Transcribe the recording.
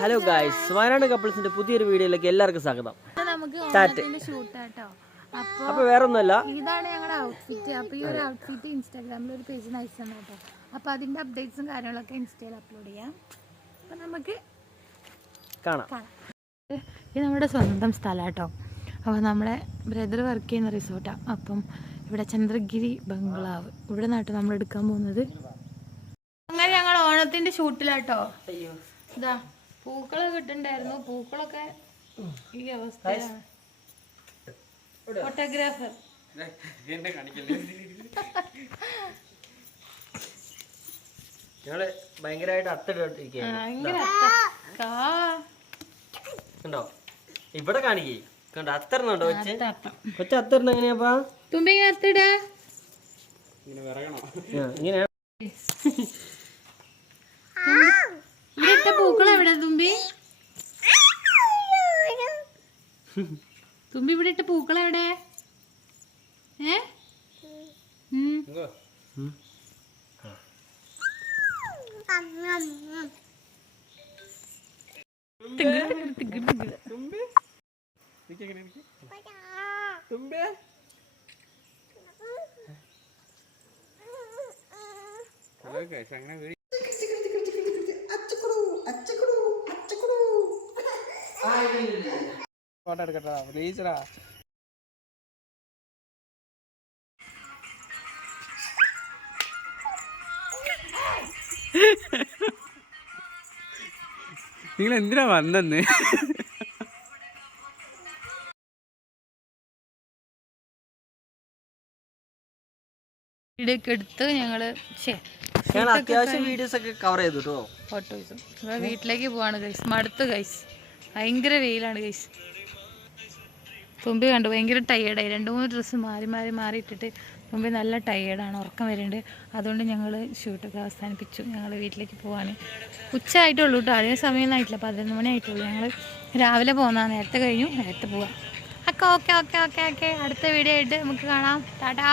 Hello guys, Wayanad കപ്പിൾസിന്റെ പുതിയൊരു വീഡിയോയിലേക്ക് എല്ലാവർക്കും സ്വാഗതം. അപ്പൊ വേറൊന്നുമല്ല, ഇതാണ് ഞങ്ങളുടെ ഔട്ട്ഫിറ്റ്. അപ്പൊ ഈ ഒരു ഔട്ട്ഫിറ്റ് ഇൻസ്റ്റാഗ്രാമിൽ ഒരു പേജ് അയച്ചാണ് കേട്ടോ. അപ്പൊ അതിന്റെ അപ്ഡേറ്റ്സും കാര്യങ്ങളൊക്കെ ഇൻസ്റ്റയിൽ അപ്ലോഡ് ചെയ്യാം. അപ്പൊ നമുക്ക് കാണാം. ഇത് നമ്മുടെ സ്വന്തം സ്ഥലം കേട്ടോ. അപ്പോൾ നമ്മളെ ബ്രദർ വർക്ക് ചെയ്യുന്ന റിസോർട്ടാണ്. അപ്പം ഇവിടെ ചന്ദ്രഗിരി ബംഗ്ലാവ്, ഇവിടെ നാട്ടോ നമ്മൾ എടുക്കാൻ പോകുന്നത്. അങ്ങനെ ഞങ്ങൾ ഓണത്തിന്റെ ഷൂട്ടിലാട്ടോ. ഇതാ പൂക്കളൊക്കെ ഇട്ടുണ്ടായിരുന്നു. പൂക്കളൊക്കെ ഈ അവസ്ഥയാണ്. ഫോട്ടോഗ്രാഫർ ഞങ്ങള് ഭയങ്കരമായിട്ട് അത്തണ്ടോ ഇവിടെ കാണിക്കേ കണ്ടോ അത്തറിനുണ്ടോ കൊച്ചെ അത്തറിന് എങ്ങനെയാപ്പാ തുമ്പി അത്തിട ഇങ്ങനെ ഇവിടുത്തെ പൂക്കൾ എവിടെ തുമ്പി? തുമ്പി ഇവിടെ ഇട്ട പൂക്കൾ എവിടെ? ഫോട്ടോ എടുക്കട്ടാ പ്ലീസറാ. നിങ്ങൾ എന്തിനാ വന്നെന്ന്? എടുത്ത് ഞങ്ങൾ അത്യാവശ്യം വീഡിയോസ് ഒക്കെ കവർ ചെയ്തു കേട്ടോ. ഫോട്ടോസും വീട്ടിലേക്ക് പോവാണ് ഗൈസ്. മടുത്ത് ഗൈസ്, ഭയങ്കര വെയിലാണ് ഗൈസ്. തുമ്പി കണ്ടു ഭയങ്കര ടയേർഡായി. 2-3 ഡ്രസ്സ് മാറിയിട്ടിട്ട് തുമ്പി നല്ല ടയേർഡാണ്, ഉറക്കം വരുന്നുണ്ട്. അതുകൊണ്ട് ഞങ്ങൾ ഷൂട്ടൊക്കെ അവസാനിപ്പിച്ചു. ഞങ്ങൾ വീട്ടിലേക്ക് പോവാണ്. ഉച്ച ആയിട്ടുള്ളൂ കേട്ടോ, അതേ സമയമൊന്നും ആയിട്ടില്ല. 11 മണി ആയിട്ടുള്ളൂ. ഞങ്ങൾ രാവിലെ പോകുന്നതാണ്. നേരത്തെ കഴിഞ്ഞു, നേരത്തെ പോവാം. ഓക്കെ അടുത്ത വീഡിയോ ആയിട്ട് നമുക്ക് കാണാം. ടാറ്റാ.